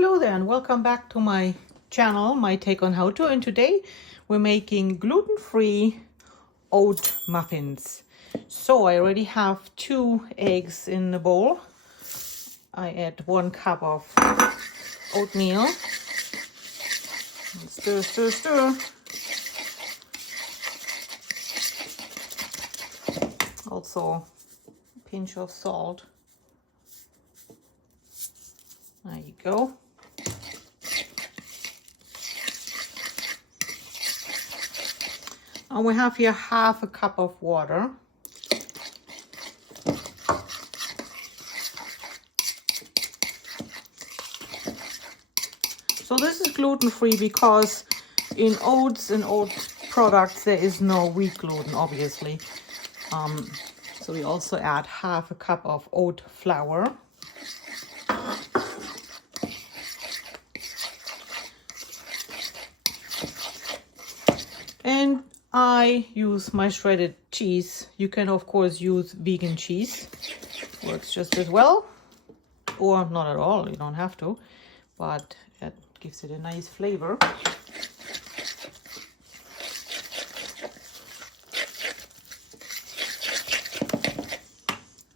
Hello there and welcome back to my channel, my take on how to. And today we're making gluten-free oat muffins. So I already have 2 eggs in the bowl. I add 1 cup of oatmeal. Stir, stir, stir. Also a pinch of salt. There you go. And we have here half a cup of water. So this is gluten-free because in oats and oat products there is no wheat gluten, obviously. So we also add half a cup of oat flour. And I use my shredded cheese. You can of course use vegan cheese. Works just as well. Or not at all, you don't have to. But it gives it a nice flavor.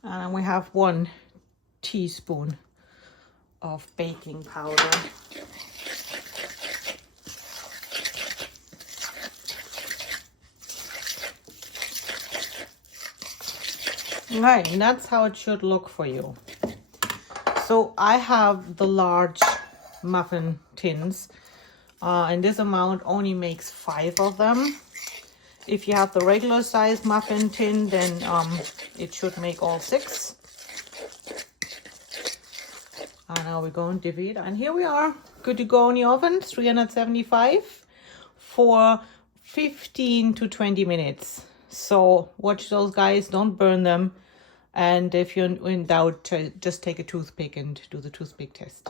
And we have 1 teaspoon of baking powder. Right, and that's how it should look for you. So I have the large muffin tins, and this amount only makes 5 of them. If you have the regular size muffin tin, then it should make all 6. And now we're going to divvy it, and here we are, good to go in the oven, 375 for 15 to 20 minutes. So watch those guys, don't burn them. And if you're in doubt, just take a toothpick and do the toothpick test.